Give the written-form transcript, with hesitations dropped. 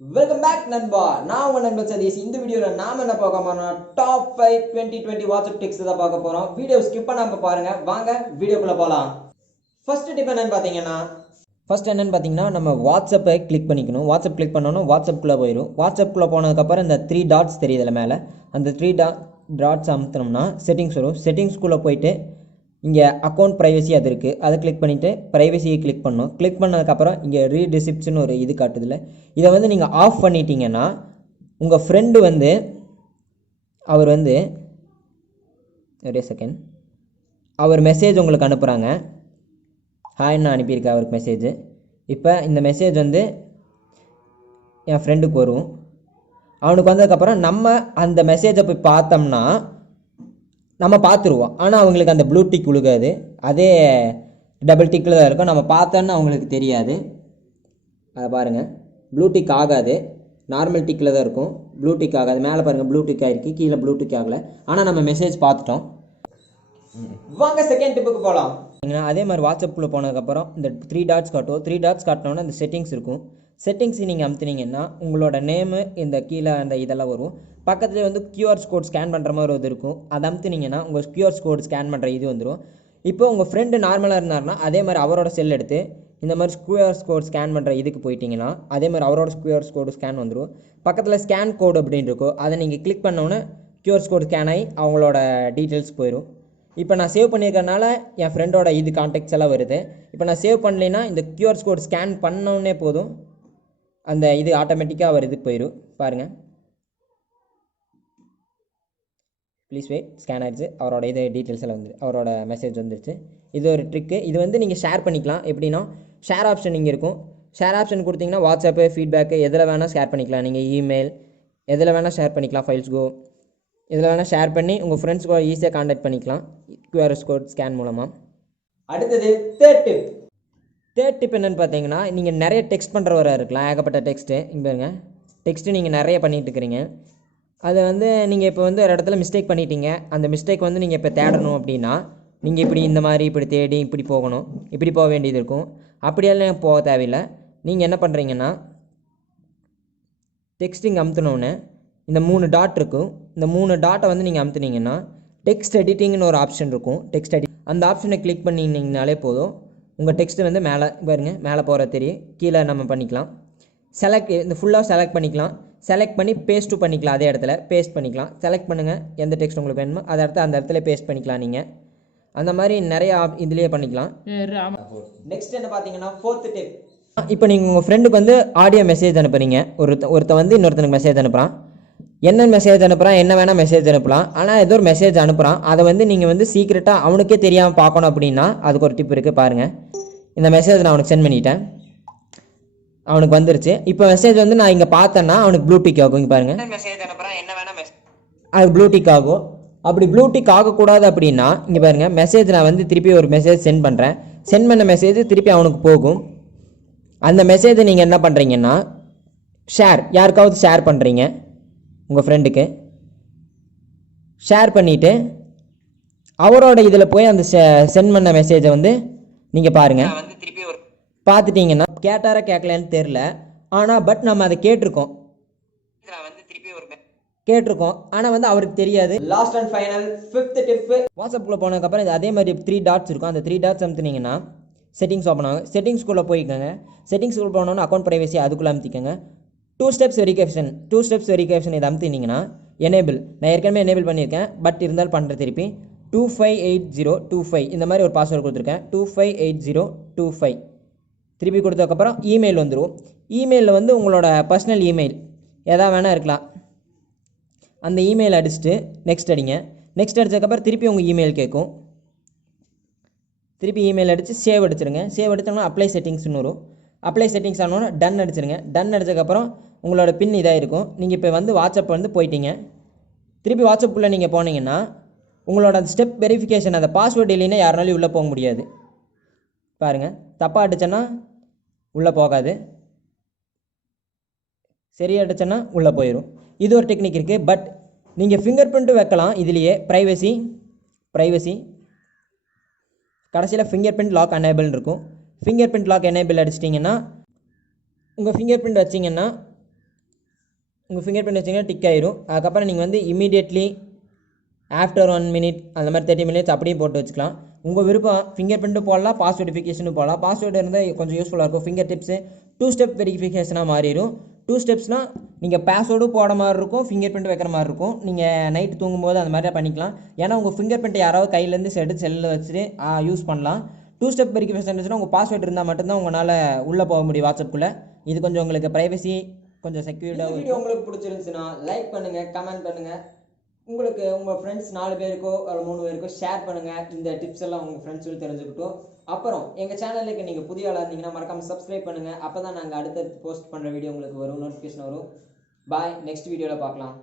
Welcome back நண்பா. நான் உங்க நண்பன் சதீஷ். இந்த வீடியோல நாம என்ன பார்க்க போறோம்னா டாப் 5 2020 வாட்ஸ்அப் டிப்ஸ் தான் பார்க்க போறோம். வீடியோ ஸ்கிப் பண்ணாம பாருங்க. வாங்க வீடியோக்குள்ள போலாம். ஃபர்ஸ்ட் டிப் என்னன்னு பாத்தீங்கன்னா நம்ம வாட்ஸ்அப்பை கிளிக் பண்ணிக்கணும். வாட்ஸ்அப் கிளிக் பண்ணனும் வாட்ஸ்அப்குள்ள போயிடும். வாட்ஸ்அப்குள்ள போனதுக்கு அப்புறம் இந்த 3 டாட்ஸ் தெரியுதுல மேல. அந்த 3 டாட்ஸ் அமுத்துனோம்னா செட்டிங்ஸ் வரும். செட்டிங்ஸ்குள்ள போயிட்டு இங்கே அக்கௌண்ட் ப்ரைவசி அது இருக்குது, அதை கிளிக் பண்ணிவிட்டு ப்ரைவசியை கிளிக் பண்ணணும். கிளிக் பண்ணதுக்கப்புறம் இங்கே ரீடிசிப்ட்ஸ்னு ஒரு இது காட்டுதில்ல, இதை வந்து நீங்கள் ஆஃப் பண்ணிட்டீங்கன்னா உங்கள் ஃப்ரெண்டு வந்து அவர் வந்து ஒரே செகண்ட் அவர் மெசேஜ் உங்களுக்கு அனுப்புகிறாங்க. ஹாய்ன்னு அனுப்பியிருக்கேன் அவருக்கு மெசேஜ். இப்போ இந்த மெசேஜ் வந்து என் ஃப்ரெண்டுக்கு வரும். அவனுக்கு வந்ததுக்கப்புறம் நம்ம அந்த மெசேஜை போய் பார்த்தோம்னா நம்ம பார்த்துருவோம். ஆனால் அவங்களுக்கு அந்த ப்ளூ டிக் விழுகாது, அதே டபுள் டிக்கில் தான் இருக்கும். நம்ம பார்த்தோன்னு அவங்களுக்கு தெரியாது. அதை பாருங்கள், ப்ளூ டிக் ஆகாது, நார்மல் டிக்கில் தான் இருக்கும். ப்ளூ டிக் ஆகாது. மேலே பாருங்கள் ப்ளூ டிக் ஆகிருக்கு, கீழே ப்ளூ டிக் ஆகலை. ஆனால் நம்ம மெசேஜ் பார்த்துட்டோம். வாங்க செகண்ட் டிப்புக்கு போகலாம். அதே மாதிரி வாட்ஸ்அப்பில் போனதுக்கப்புறம் இந்த 3 டாட்ஸ் காட்டும். 3 டாட்ஸ் காட்டினோன்னா அந்த செட்டிங்ஸ் இருக்கும். செட்டிங்ஸ் நீங்கள் அமுத்துனீங்கன்னா உங்களோட நேமு இந்த கீழே அந்த இதெல்லாம் வரும். பக்கத்தில் வந்து கியூஆர் கோட் ஸ்கேன் பண்ணுற மாதிரி ஒரு இது இருக்கும். அதை அமுத்துனீங்கன்னா உங்கள் கியூஆர் கோட் ஸ்கேன் பண்ணுற இது வந்துடும். இப்போ உங்கள் ஃப்ரெண்டு நார்மலாக இருந்தார்னா அதே மாதிரி அவரோட செல் எடுத்து இந்த மாதிரி கியூஆர் கோட் ஸ்கேன் பண்ணுற இதுக்கு போயிட்டீங்கன்னா அதே மாதிரி அவரோட கியூஆர் கோடு ஸ்கேன் வந்துடும். பக்கத்தில் ஸ்கேன் கோடு அப்படின்னு இருக்கும், அதை நீங்கள் கிளிக் பண்ணோன்னே கியூஆர் கோட் ஸ்கேன் ஆகி அவங்களோட டீட்டெயில்ஸ் போயிடும். இப்போ நான் சேவ் பண்ணியிருக்கனால என் ஃப்ரெண்டோட இது கான்டாக்ட்ஸ் எல்லாம் வருது. இப்போ நான் சேவ் பண்ணலைன்னா இந்த கியூஆர் கோட் ஸ்கேன் பண்ணோன்னே போதும், அந்த இது ஆட்டோமேட்டிக்காக அவர் இதுக்கு போயிடும். பாருங்கள், ப்ளீஸ் வெயிட், ஸ்கேன் ஆகிடுச்சு. அவரோட இது டீட்டெயில்ஸ் எல்லாம் வந்து அவரோட மெசேஜ் வந்துருச்சு. இது ஒரு ட்ரிக்கு. இது வந்து நீங்கள் ஷேர் பண்ணிக்கலாம். எப்படின்னா ஷேர் ஆப்ஷன் இங்கே இருக்கும். ஷேர் ஆப்ஷன் கொடுத்தீங்கன்னா வாட்ஸ்அப்பு, ஃபீட்பேக்கு எதில் வேணால் ஷேர் பண்ணிக்கலாம். நீங்கள் இமெயில் எதில் வேணால் ஷேர் பண்ணிக்கலாம். ஃபைல்ஸ் கோ இதில் வேணால் ஷேர் பண்ணி உங்கள் ஃப்ரெண்ட்ஸ் கூட ஈஸியாக கான்டாக்ட் பண்ணிக்கலாம் கியூஆர் கோட் ஸ்கேன் மூலமாக. அடுத்தது தேர்ட் டிப் என்னென்னு பார்த்தீங்கன்னா, நீங்கள் நிறைய டெக்ஸ்ட் பண்ணுறவராக இருக்கலாம். ஏகப்பட்ட டெக்ஸ்ட்டு இங்கே டெக்ஸ்ட்டு நீங்கள் நிறைய பண்ணிகிட்டு இருக்கிறீங்க. அதை வந்து நீங்கள் இப்போ வந்து ஒரு இடத்துல மிஸ்டேக் பண்ணிட்டீங்க. அந்த மிஸ்டேக் வந்து நீங்கள் இப்போ தேடணும் அப்படின்னா நீங்கள் இப்படி இந்த மாதிரி இப்படி தேடி இப்படி போகணும், இப்படி போக வேண்டியது இருக்கும். அப்படியெல்லாம் போக தேவையில்லை. நீங்கள் என்ன பண்ணுறீங்கன்னா டெக்ஸ்டிங் அமுத்தினோன்னு இந்த 3 டாட் இருக்கும். இந்த 3 டாட்டை வந்து நீங்கள் அமுத்துனீங்கன்னா டெக்ஸ்ட் எடிட்டிங்னு ஒரு ஆப்ஷன் இருக்கும். டெக்ஸ்ட் அந்த ஆப்ஷனை கிளிக் பண்ணிங்கனாலே போதும், உங்கள் டெக்ஸ்ட்டு வந்து மேலே பாருங்கள், மேலே போகிற தெரியும். கீழே நம்ம பண்ணிக்கலாம். செலக்ட் இந்த ஃபுல்லாக செலக்ட் பண்ணிக்கலாம். செலக்ட் பண்ணி பேஸ்ட்டு பண்ணிக்கலாம். அதே இடத்துல பேஸ்ட் பண்ணிக்கலாம். செலக்ட் பண்ணுங்கள், எந்த டெக்ஸ்ட் உங்களுக்கு வேணுமோ அதை இடத்துல அந்த இடத்துல பேஸ்ட் பண்ணிக்கலாம். நீங்கள் அந்த மாதிரி நிறைய இதுலேயே பண்ணிக்கலாம். நெக்ஸ்ட் என்ன பார்த்தீங்கன்னா ஃபோர்த் டிப். இப்போ நீங்கள் உங்கள் ஃப்ரெண்டுக்கு வந்து ஆடியோ மெசேஜ் அனுப்புறீங்க. ஒருத்தன் வந்து இன்னொருத்தனுக்கு மெசேஜ் அனுப்புகிறான். என்ன மெசேஜ் அனுப்புகிறான், என்ன வேணால் மெசேஜ் அனுப்பலாம். ஆனால் ஏதோ ஒரு மெசேஜ் அனுப்புகிறான், அதை வந்து நீங்கள் வந்து சீக்கிரட்டாக அவனுக்கே தெரியாமல் பார்க்கணும் அப்படின்னா அதுக்கு ஒரு டிப் இருக்குது. பாருங்கள், இந்த மெசேஜ் நான் அவனுக்கு சென்ட் பண்ணிட்டேன், அவனுக்கு வந்துருச்சு. இப்போ மெசேஜ் வந்து நான் இங்கே பார்த்தேன்னா அவனுக்கு ப்ளூடிக் ஆகும். இங்கே பாருங்கள், மெசேஜ் அனுப்புகிறான், என்ன வேணால் அது ப்ளூடிக் ஆகும். அப்படி ப்ளூடிக் ஆகக்கூடாது அப்படின்னா இங்கே பாருங்கள், மெசேஜ் நான் வந்து திருப்பி ஒரு மெசேஜ் சென்ட் பண்ணுறேன். சென்ட் பண்ண மெசேஜ் திருப்பி அவனுக்கு போகும். அந்த மெசேஜை நீங்கள் என்ன பண்ணுறீங்கன்னா யாருக்காவது ஷேர் பண்ணுறீங்க, உங்கள் ஃப்ரெண்டுக்கு ஷேர் பண்ணிவிட்டு அவரோட இதில் போய் அந்த சென்ட் பண்ண மெசேஜை வந்து நீங்கள் பாருங்கள். பார்த்துட்டிங்கன்னா கேட்டாரா கேட்கலன்னு தெரில, ஆனால் பட் நம்ம அதை கேட்டிருக்கோம், ஆனால் வந்து அவருக்கு தெரியாது. Last and final fifth tip. வாட்ஸ்அப்பில் போனதுக்கப்புறம் இது அதே மாதிரி 3 டாட்ஸ் இருக்கும். அந்த 3 டாட்ஸ் அமுத்துனீங்கன்னா செட்டிங்ஸ் ஓப்பன் ஆகும். செட்டிங்ஸ்குள்ளே போய்க்கோங்க. செட்டிங்ஸ்குள்ளே போனோன்னா அக்கௌண்ட் ப்ரைவசி அதுக்குள்ளே அமுத்திக்கோங்க. 2 ஸ்டெப்ஸ் வெரிஃபிகேஷன் இதை அமுத்தினீங்கன்னா எனேபிள், நான் ஏற்கனவே எனேபிள் பண்ணியிருக்கேன், பட் இருந்தாலும் பண்ணுறேன் திருப்பி. 258025 இந்த மாதிரி ஒரு பாஸ்வேர்டு கொடுத்துருக்கேன். 258025 திருப்பி கொடுத்ததுக்கப்புறம் இமெயில் வந்துடும். இமெயிலில் வந்து உங்களோட பர்சனல் இமெயில் எதாவது வேணால் இருக்கலாம். அந்த இமெயில் அடிச்சுட்டு நெக்ஸ்ட் அடிங்க. நெக்ஸ்ட் அடித்ததுக்கப்புறம் திருப்பி உங்கள் இமெயில் கேட்கும். திருப்பி இமெயில் அடித்து சேவ் அடிச்சிருங்க. சேவ் அடித்தோம்னா அப்ளை செட்டிங்ஸ்னு வரும். அப்ளை செட்டிங்ஸ் ஆனோன்னா டன் அடிச்சிருங்க. டன் அடிச்சதுக்கப்புறம் உங்களோட பின் இதாக இருக்கும். நீங்கள் இப்போ வந்து வாட்ஸ்அப் வந்து போயிட்டீங்க. திருப்பி வாட்ஸ்அப்புக்குள்ளே நீங்கள் போனீங்கன்னா உங்களோட அந்த ஸ்டெப் வெரிஃபிகேஷன் அந்த பாஸ்வேர்டு இல்லைன்னா யாருனாலையும் உள்ளே போக முடியாது. பாருங்கள், தப்பாக அடிச்சேன்னா உள்ளே போகாது, சரியாக அடிச்சேன்னா உள்ளே போயிடும். இது ஒரு டெக்னிக் இருக்குது. பட் நீங்கள் ஃபிங்கர் பிரிண்ட்டும் வைக்கலாம் இதுலேயே. ப்ரைவசி கடைசியில் ஃபிங்கர் பிரிண்ட் லாக் எனேபிள் இருக்கும். ஃபிங்கர் பிரிண்ட் லாக் எனேபிள் அடிச்சிட்டிங்கன்னா உங்கள் ஃபிங்கர் பிரிண்ட் வச்சிங்கன்னா உங்கள் ஃபிங்கர் பிரிண்ட் வச்சிங்கன்னா டிக் ஆயிரும். அதுக்கப்புறம் நீங்கள் வந்து இமீடியட்லி ஆஃப்டர் 1 மினிட் அந்த மாதிரி 30 மினிட்ஸ் அப்படியே போட்டு வச்சுக்கலாம். உங்கள் விருப்பம் ஃபிங்கர் பிரிண்ட்டு போடலாம், பாஸ் வெரிஃபிகேஷனும் போடலாம். பாஸ்வேர்டு இருந்தால் கொஞ்சம் யூஸ்ஃபுல்லாக இருக்கும். ஃபிங்கர் டிப்ஸு 2 ஸ்டெப் வெரிஃபிகேஷனாக மாறிடும். 2 ஸ்டெப்ஸ்னால் நீங்கள் பாஸ்வேர்டும் போட மாதிரி இருக்கும், ஃபிங்கர் பிரிண்ட் வைக்கிற மாதிரி இருக்கும். நீங்கள் நைட்டு தூங்கும்போது அந்த மாதிரி பண்ணிக்கலாம். ஏன்னா உங்கள் ஃபிங்கர் பிரிண்ட் யாராவது கையிலேருந்து எடுத்து செல்லில் வச்சுட்டு யூஸ் பண்ணலாம். 2 ஸ்டெப் வெரிஃபிகேஷன் இருந்துச்சுன்னா உங்கள் பாஸ்வேர்டு இருந்தால் மட்டும்தான் உங்களால் உள்ளே போக முடியும் வாட்ஸ்அப்புக்குள்ளே. இது கொஞ்சம் உங்களுக்கு ப்ரைவசி கொஞ்சம் செக்யூர்டாக. வீடியோ உங்களுக்கு பிடிச்சிருந்துச்சுன்னா லைக் பண்ணுங்கள், கமெண்ட் பண்ணுங்கள். உங்களுக்கு உங்கள் ஃப்ரெண்ட்ஸ் 4 பேருக்கோ ஒரு 3 பேருக்கோ ஷேர் பண்ணுங்கள். இந்த டிப்ஸ் எல்லாம் உங்கள் ஃப்ரெண்ட்ஸுக்கு தெரிஞ்சுக்கிட்டோம். அப்புறம் எங்கள் சேனலுக்கு நீங்கள் புதிய ஆளாக இருந்தீங்கன்னா மறக்காமல் சப்ஸ்கிரைப் பண்ணுங்கள். அப்போ தான் நாங்கள் அடுத்தடுத்து போஸ்ட் பண்ணுற வீடியோ உங்களுக்கு வரும், நோட்டிஃபிகேஷன் வரும். பாய், நெக்ஸ்ட் வீடியோவில் பார்க்கலாம்.